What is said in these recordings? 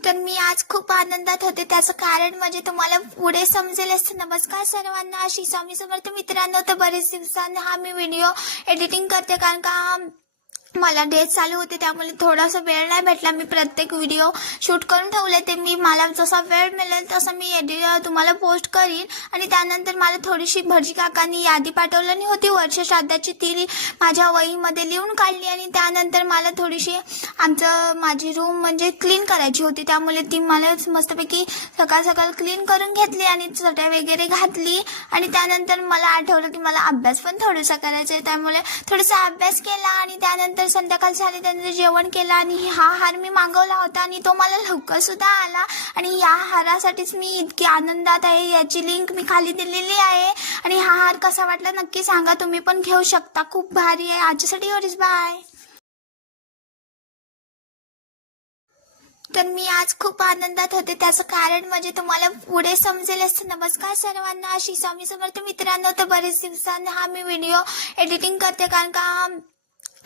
तर मी आज खूप आनंदात होते. त्याचं कारण म्हणजे तुम्हाला पुढे समजेल असतं नमस्कार सर्वांना. अशी स्वामी समर्थ मित्रांनो तर बरेच दिवसांनी हा मी व्हिडिओ एडिटिंग करते. कारण का मला डेट चालू होते त्यामुळे थोडासा वेळ नाही भेटला. मी प्रत्येक व्हिडिओ शूट करून ठेवले ते मी मला जसा वेळ मिळेल तसं मी एडिट तुम्हाला पोस्ट करीन. आणि त्यानंतर मला थोडीशी भटजी काकांनी यादी पाठवलेली होती वर्ष श्राद्धाची ती माझ्या वहीमध्ये लिहून काढली. आणि त्यानंतर मला थोडीशी आमचं माझी रूम म्हणजे क्लीन करायची होती. त्यामुळे ती मला मस्तपैकी सकाळ सकाळ क्लीन करून घेतली आणि चट्या वगैरे घातली. आणि त्यानंतर मला आठवलं की मला अभ्यास पण थोडासा करायचा आहे. त्यामुळे थोडासा अभ्यास केला आणि त्यानंतर संध्याकाळ झाली त्यानंतर जेवण केलं आणि हा हार मी मागवला होता आणि तो मला लवकर सुद्धा आला. आणि या हारासाठीच मी इतकी आनंदात आहे याची लिंक मी खाली दिलेली आहे. आणि हा हार कसा वाटला नक्की सांगा तुम्ही पण घेऊ शकता. खूप भारी आहे. आजच्यासाठी एवढीच बाय तर मी आज खूप आनंदात होते. त्याचं कारण म्हणजे तुम्हाला पुढे समजेल असतं नमस्कार सर्वांना. अशी स्वामी समर्थ मित्रांनो तर बरेच दिवसांनी हा मी व्हिडिओ एडिटिंग करते. कारण का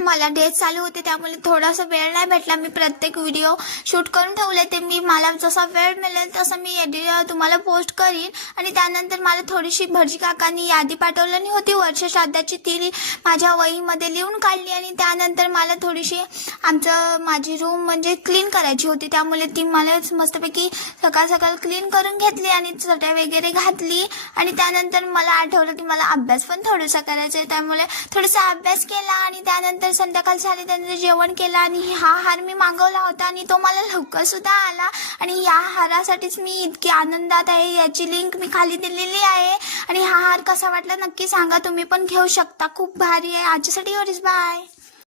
मला डेट चालू होते त्यामुळे थोडासा वेळ नाही भेटला. मी प्रत्येक व्हिडिओ शूट करून ठेवले ते मी मला जसा वेळ मिळेल तसं मी एडिट तुम्हाला पोस्ट करीन. आणि त्यानंतर मला थोडीशी भटजी काकांनी यादी पाठवलेली होती वर्ष श्राद्धाची ती माझ्या वहीमध्ये लिहून काढली. आणि त्यानंतर मला थोडीशी आमचं माझी रूम म्हणजे क्लीन करायची होती. त्यामुळे ती मला मस्तपैकी सकाळ सकाळ क्लीन करून घेतली आणि चटया वगैरे घातली. आणि त्यानंतर मला आठवलं की मला अभ्यास पण थोडासा करायचा आहे. त्यामुळे थोडासा अभ्यास केला आणि त्यानंतर संध्याकाळ झाली त्यांचं जेवण केलं आणि हा हार मी मागवला होता आणि तो मला लवकर सुद्धा आला. आणि या हारासाठीच मी इतकी आनंदात आहे याची लिंक मी खाली दिलेली आहे. आणि हा हार कसा वाटला नक्की सांगा तुम्ही पण घेऊ शकता. खूप भारी आहे. आजच्यासाठी एवढीच. बाय